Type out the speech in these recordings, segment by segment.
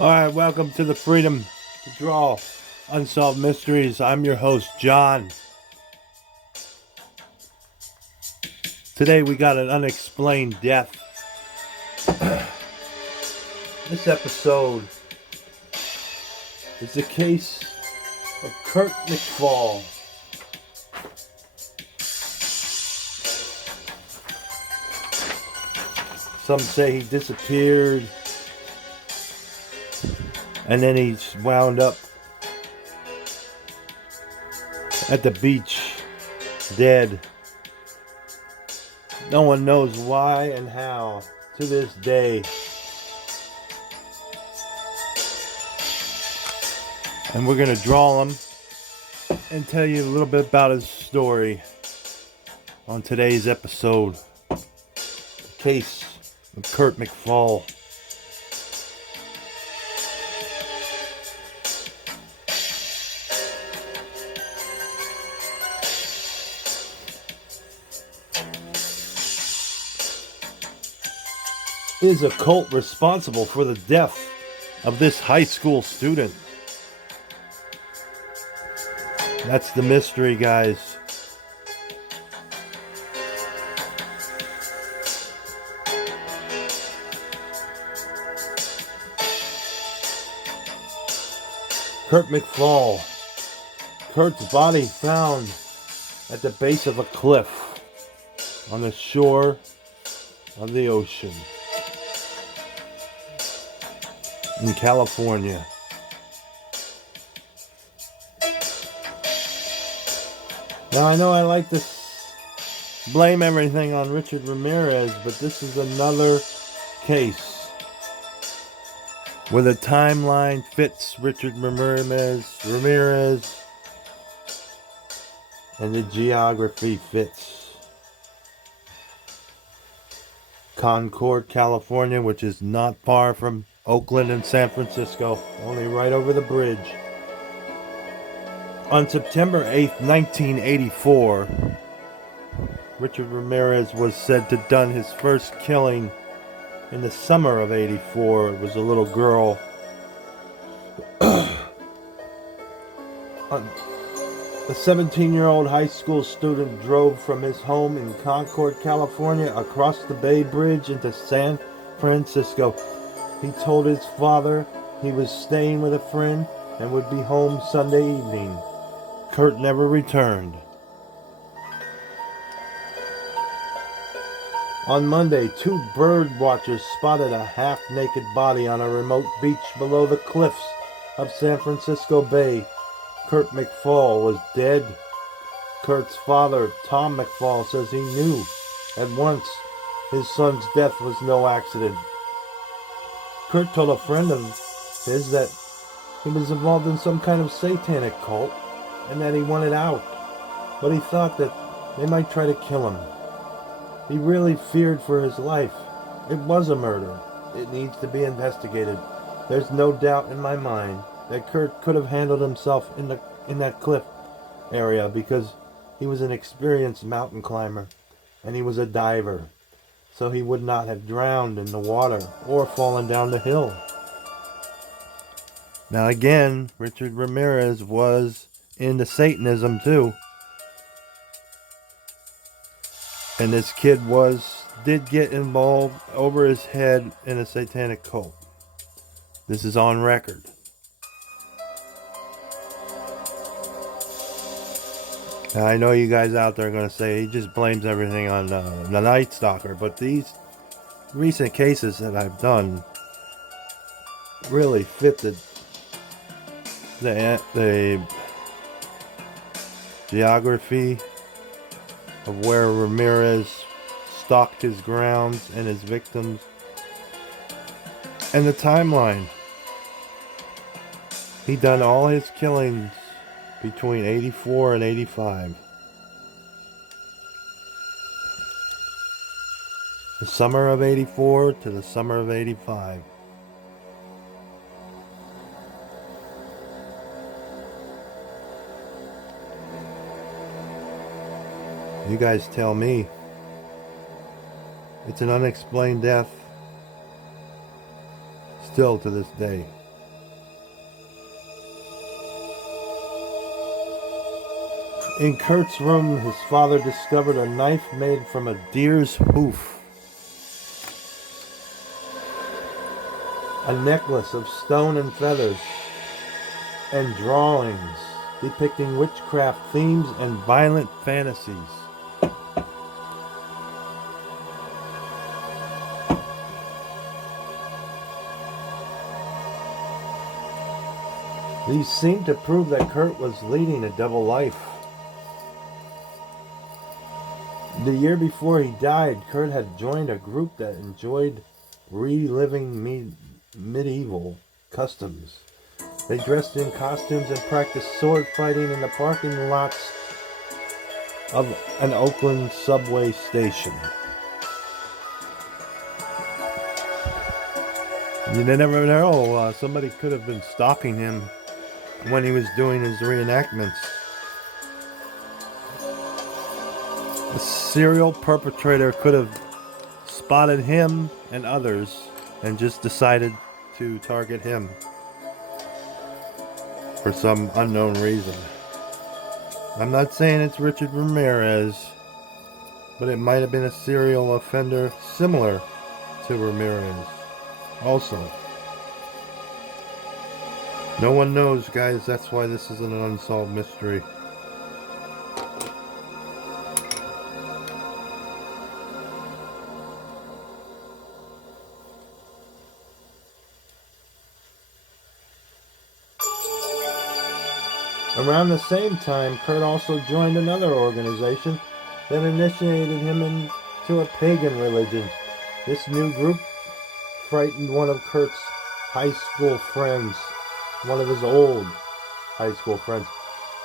Alright, welcome to the Freedom to Draw Unsolved Mysteries. I'm your host, John. Today we got an unexplained death. This episode is the case of Kurt Mcfall. Some say he disappeared and then he's wound up at the beach, dead. No one knows why and how to this day. And we're going to draw him and tell you a little bit about his story on today's episode. The case of Kurt Mcfall. Is a cult responsible for the death of this high school student? That's the mystery, guys. Kurt Mcfall. Kurt's body found at the base of a cliff on the shore of the ocean in California. Now I know I like to blame everything on Richard Ramirez, but this is another case where the timeline fits Richard Ramirez and the geography fits Concord, California, which is not far from Oakland and San Francisco, only right over the bridge. On September 8th, 1984, Richard Ramirez was said to have done his first killing in the summer of 84. It was a little girl. A 17-year-old high school student drove from his home in Concord, California, across the Bay Bridge into San Francisco. He told his father he was staying with a friend and would be home Sunday evening. Kurt never returned. On Monday, two bird watchers spotted a half-naked body on a remote beach below the cliffs of San Francisco Bay. Kurt Mcfall was dead. Kurt's father, Tom Mcfall, says he knew at once his son's death was no accident. Kurt told a friend of his that he was involved in some kind of satanic cult and that he wanted out, but he thought that they might try to kill him. He really feared for his life. It was a murder. It needs to be investigated. There's no doubt in my mind that Kurt could have handled himself in that cliff area because he was an experienced mountain climber and he was a diver. So he would not have drowned in the water or fallen down the hill. Now again, Richard Ramirez was into Satanism too. And this kid did get involved over his head in a satanic cult. This is on record. Now, I know you guys out there are going to say he just blames everything on the Night Stalker, but these recent cases that I've done really fit the geography of where Ramirez stalked his grounds and his victims, and the timeline. He done all his killings between 84 and 85. The summer of 84 to the summer of 85. You guys tell me. It's an unexplained death still to this day. In Kurt's room, his father discovered a knife made from a deer's hoof, a necklace of stone and feathers, and drawings depicting witchcraft themes and violent fantasies. These seem to prove that Kurt was leading a double life. The year before he died, Kurt had joined a group that enjoyed reliving medieval customs. They dressed in costumes and practiced sword fighting in the parking lots of an Oakland subway station. You never know, somebody could have been stalking him when he was doing his reenactments. The serial perpetrator could have spotted him and others and just decided to target him for some unknown reason. I'm not saying it's Richard Ramirez, but it might have been a serial offender similar to Ramirez also. No one knows, guys. That's why this is an unsolved mystery. Around the same time, Kurt also joined another organization that initiated him into a pagan religion. This new group frightened one of Kurt's high school friends, one of his old high school friends.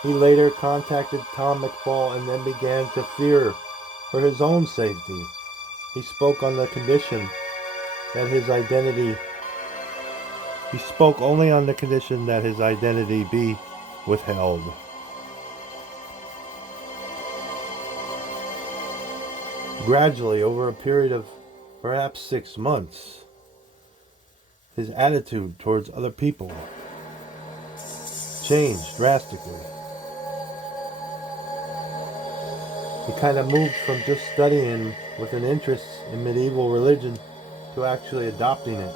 He later contacted Tom Mcfall and then began to fear for his own safety. He spoke on the condition that his identity, he spoke only on the condition that his identity be withheld. Gradually, over a period of perhaps 6 months, his attitude towards other people changed drastically. He kind of moved from just studying with an interest in medieval religion to actually adopting it.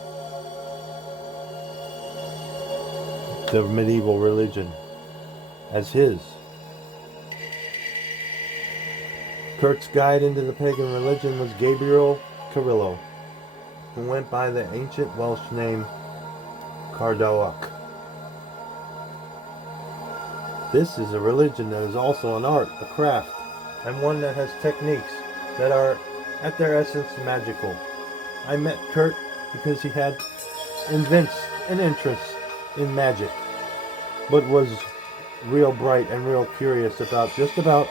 The medieval religion as his. Kurt's guide into the pagan religion was Gabriel Carrillo, who went by the ancient Welsh name Cardoach. This is a religion that is also an art, a craft, and one that has techniques that are, at their essence, magical. I met Kurt because he had evinced an interest in magic, but was real bright and real curious about just about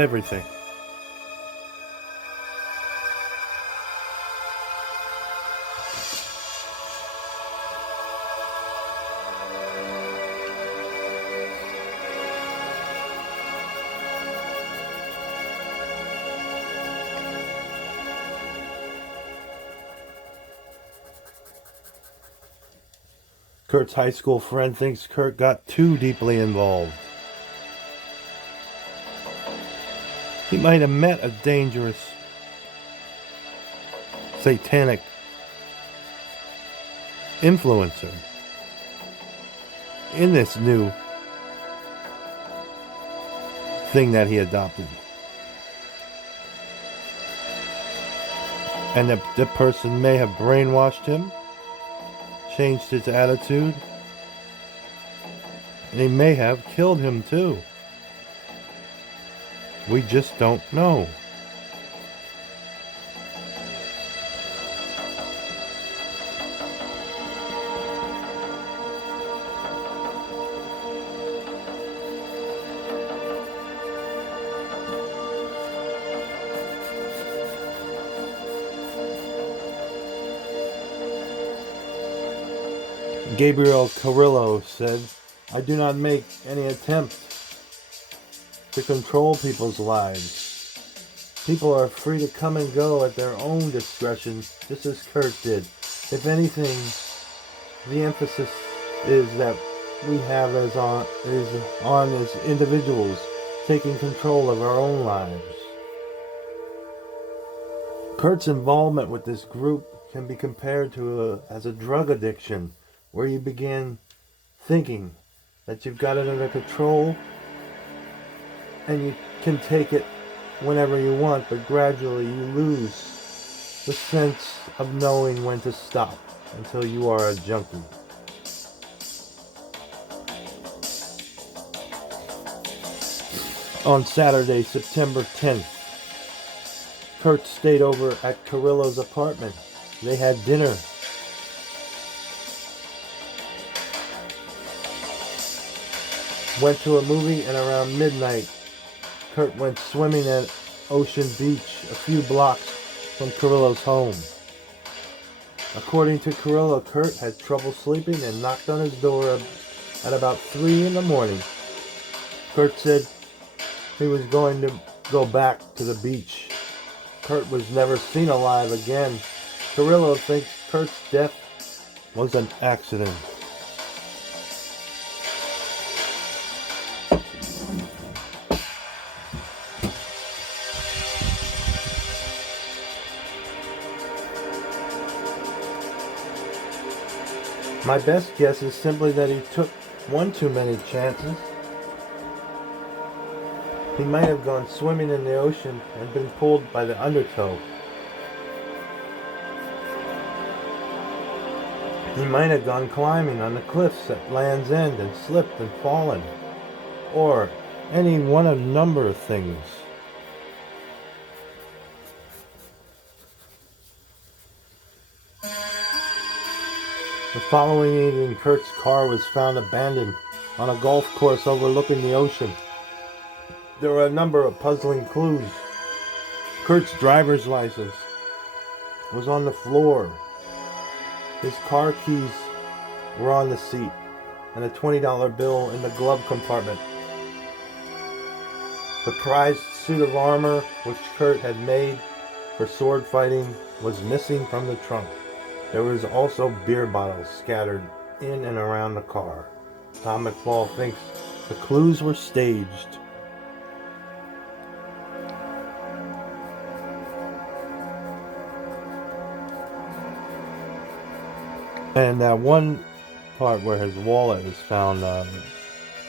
everything. Kurt's high school friend thinks Kurt got too deeply involved. He might have met a dangerous satanic influencer in this new thing that he adopted. And the person may have brainwashed him, changed his attitude, and he may have killed him too. We just don't know. Gabriel Carrillo said, "I do not make any attempt to control people's lives. People are free to come and go at their own discretion, just as Kurt did. If anything, the emphasis is that we have is on as individuals taking control of our own lives. Kurt's involvement with this group can be compared to as a drug addiction, where you begin thinking that you've got it under control and you can take it whenever you want, but gradually you lose the sense of knowing when to stop until you are a junkie. On Saturday, September 10th, Kurt stayed over at Carrillo's apartment. They had dinner. Went to a movie, and around midnight, Kurt went swimming at Ocean Beach, a few blocks from Carrillo's home. According to Carrillo, Kurt had trouble sleeping and knocked on his door at about 3 in the morning. Kurt said he was going to go back to the beach. Kurt was never seen alive again. Carrillo thinks Kurt's death was an accident. My best guess is simply that he took one too many chances. He might have gone swimming in the ocean and been pulled by the undertow. He might have gone climbing on the cliffs at Land's End and slipped and fallen. Or any one of a number of things. The following evening, Kurt's car was found abandoned on a golf course overlooking the ocean. There were a number of puzzling clues. Kurt's driver's license was on the floor. His car keys were on the seat, and a $20 bill in the glove compartment. The prized suit of armor which Kurt had made for sword fighting was missing from the trunk. There was also beer bottles scattered in and around the car. Tom Mcfall thinks the clues were staged. And that one part where his wallet is found,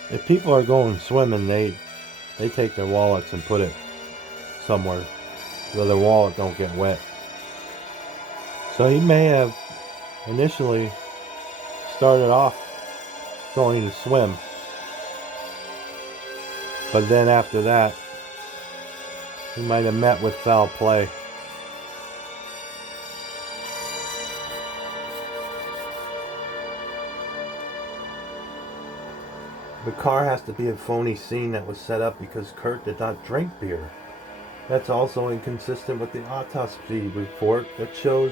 if people are going swimming, they take their wallets and put it somewhere where their wallet don't get wet. So he may have initially started off going to swim, but then after that, he might have met with foul play. The car has to be a phony scene that was set up because Kurt did not drink beer. That's also inconsistent with the autopsy report that shows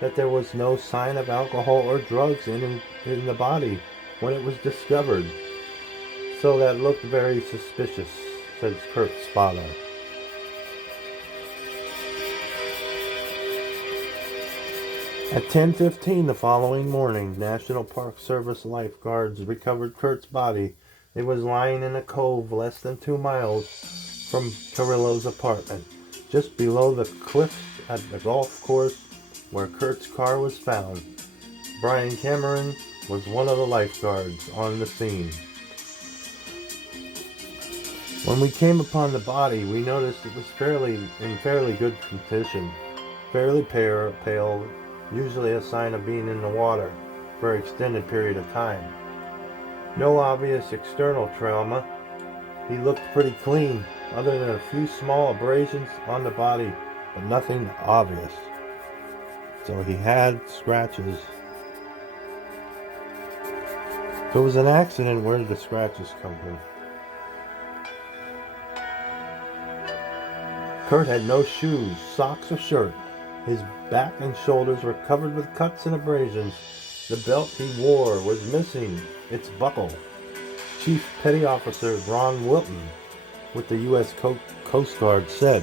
that there was no sign of alcohol or drugs in the body when it was discovered. So that looked very suspicious, says Kurt's father. At 10:15 the following morning, National Park Service lifeguards recovered Kurt's body. It was lying in a cove less than 2 miles from Carrillo's apartment, just below the cliffs at the golf course where Kurt's car was found. Brian Cameron was one of the lifeguards on the scene. When we came upon the body, we noticed it was in fairly good condition, fairly pale, usually a sign of being in the water for an extended period of time. No obvious external trauma. He looked pretty clean, other than a few small abrasions on the body, but nothing obvious. So he had scratches. If it was an accident, where did the scratches come from? Kurt had no shoes, socks, or shirt. His back and shoulders were covered with cuts and abrasions. The belt he wore was missing its buckle. Chief Petty Officer Ron Wilton with the U.S. Coast Guard said,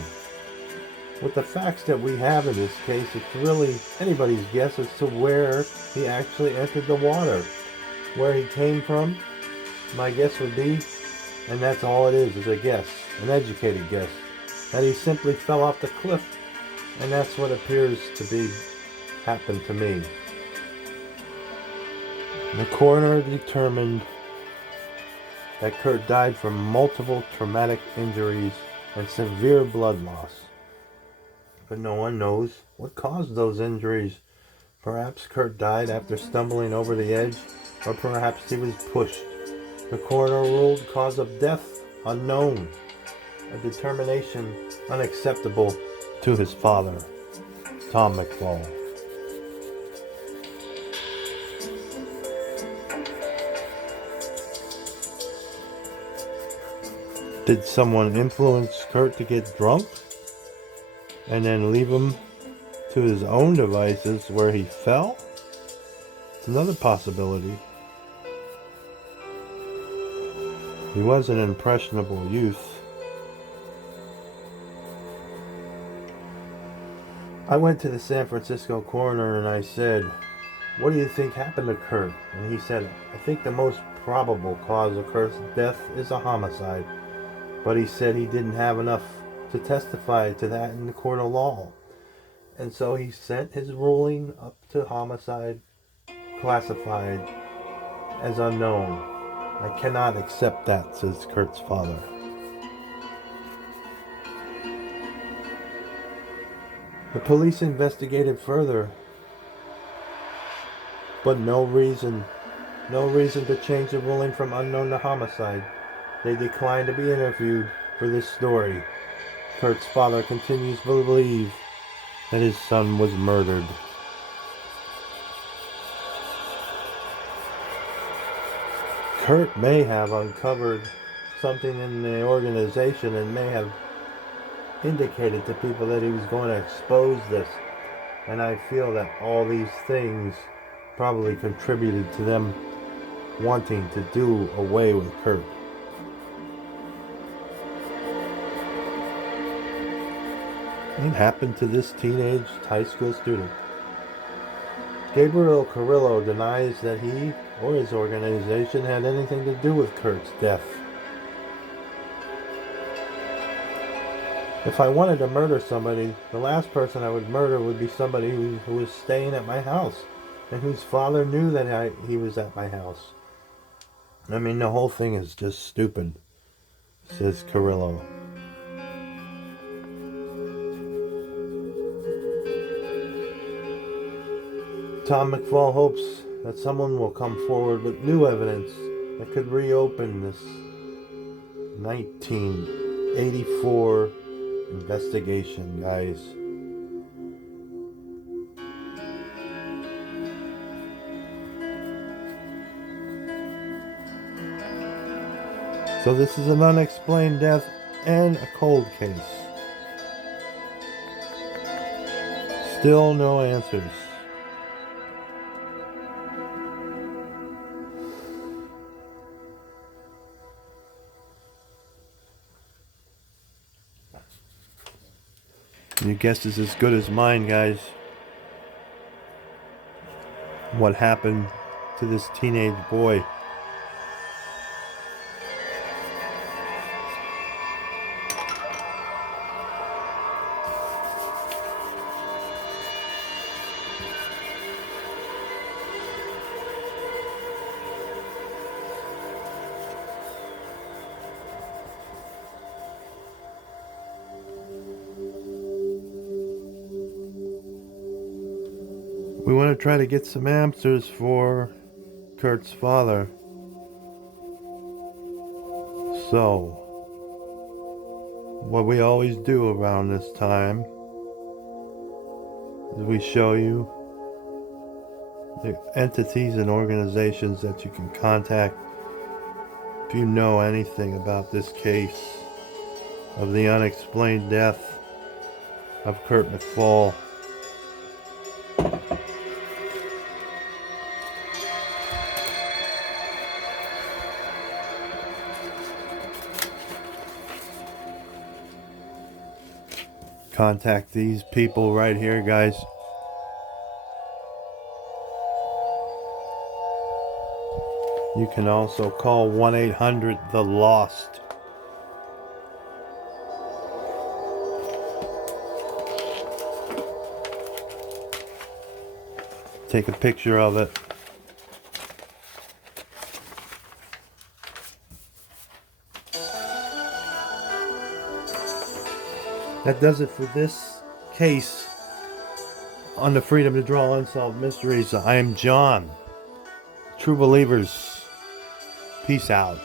"With the facts that we have in this case, it's really anybody's guess as to where he actually entered the water. Where he came from, My guess would be, and that's all it is a guess, an educated guess, that he simply fell off the cliff, and that's what appears to be happened to me. The coroner determined that Kurt died from multiple traumatic injuries and severe blood loss. But no one knows what caused those injuries. Perhaps Kurt died after stumbling over the edge, or perhaps he was pushed. The coroner ruled cause of death unknown, a determination unacceptable to his father, Tom Mcfall. Did someone influence Kurt to get drunk and then leave him to his own devices where he fell? It's another possibility. He was an impressionable youth. I went to the San Francisco coroner and I said, "What do you think happened to Kurt?" And he said, "I think the most probable cause of Kurt's death is a homicide." But he said he didn't have enough to testify to that in the court of law. And so he sent his ruling up to homicide, classified as unknown. "I cannot accept that," says Kurt's father. The police investigated further, but no reason to change the ruling from unknown to homicide. They declined to be interviewed for this story. Kurt's father continues to believe that his son was murdered. Kurt may have uncovered something in the organization and may have indicated to people that he was going to expose this. And I feel that all these things probably contributed to them wanting to do away with Kurt. It happened to this teenage high school student. Gabriel Carrillo denies that he or his organization had anything to do with Kurt's death. If I wanted to murder somebody, the last person I would murder would be somebody who was staying at my house and whose father knew that he was at my house. I mean, the whole thing is just stupid, says Carrillo. Tom Mcfall hopes that someone will come forward with new evidence that could reopen this 1984 investigation, guys. So this is an unexplained death and a cold case. Still no answers. Your guess is as good as mine, guys. What happened to this teenage boy? We want to try to get some answers for Kurt's father. So, what we always do around this time is we show you the entities and organizations that you can contact if you know anything about this case of the unexplained death of Kurt Mcfall. Contact these people right here, guys. You can also call 1-800-THE-LOST. Take a picture of it. That does it for this case on the Freedom to Draw Unsolved Mysteries. I am John. True believers, peace out.